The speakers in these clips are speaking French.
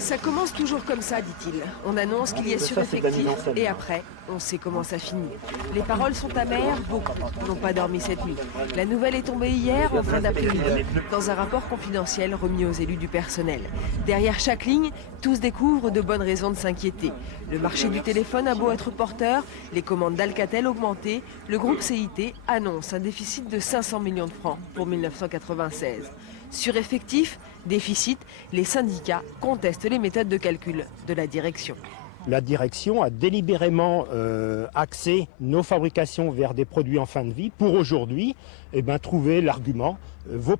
Ça commence toujours comme ça, dit-il. On annonce qu'il y a sureffectif et après, on sait comment ça finit. Les paroles sont amères, beaucoup n'ont pas dormi cette nuit. La nouvelle est tombée hier, en fin d'après-midi, dans un rapport confidentiel remis aux élus du personnel. Derrière chaque ligne, tous découvrent de bonnes raisons de s'inquiéter. Le marché du téléphone a beau être porteur, les commandes d'Alcatel augmentées, le groupe CIT annonce un déficit de 500 millions de francs pour 1996. Sureffectif, déficit, les syndicats contestent les méthodes de calcul de la direction. La direction a délibérément axé nos fabrications vers des produits en fin de vie pour aujourd'hui trouver l'argument nos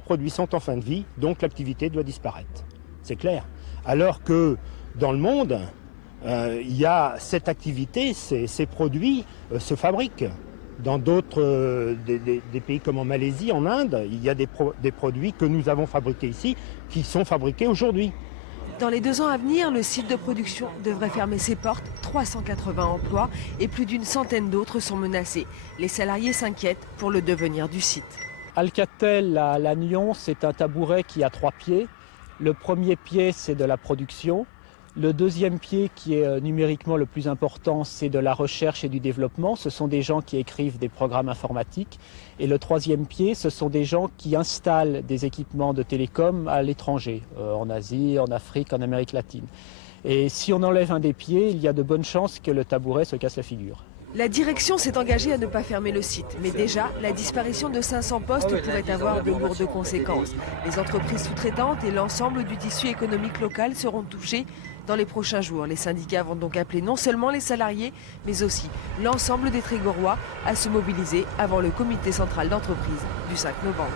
produits sont en fin de vie, donc l'activité doit disparaître. C'est clair. Alors que dans le monde, il y a cette activité, ces produits se fabriquent. Dans d'autres des pays comme en Malaisie, en Inde, il y a des produits que nous avons fabriqués ici qui sont fabriqués aujourd'hui. Dans les 2 ans à venir, le site de production devrait fermer ses portes. 380 emplois et plus d'une centaine d'autres sont menacés. Les salariés s'inquiètent pour le devenir du site. Alcatel à Lannion, c'est un tabouret qui a 3 pieds. Le premier pied, c'est de la production. Le deuxième pied, qui est numériquement le plus important, c'est de la recherche et du développement. Ce sont des gens qui écrivent des programmes informatiques. Et le troisième pied, ce sont des gens qui installent des équipements de télécom à l'étranger, en Asie, en Afrique, en Amérique latine. Et si on enlève un des pieds, il y a de bonnes chances que le tabouret se casse la figure. La direction s'est engagée à ne pas fermer le site, mais déjà, la disparition de 500 postes pourrait avoir de lourdes conséquences. Les entreprises sous-traitantes et l'ensemble du tissu économique local seront touchés dans les prochains jours. Les syndicats vont donc appeler non seulement les salariés, mais aussi l'ensemble des Trégorois à se mobiliser avant le comité central d'entreprise du 5 novembre.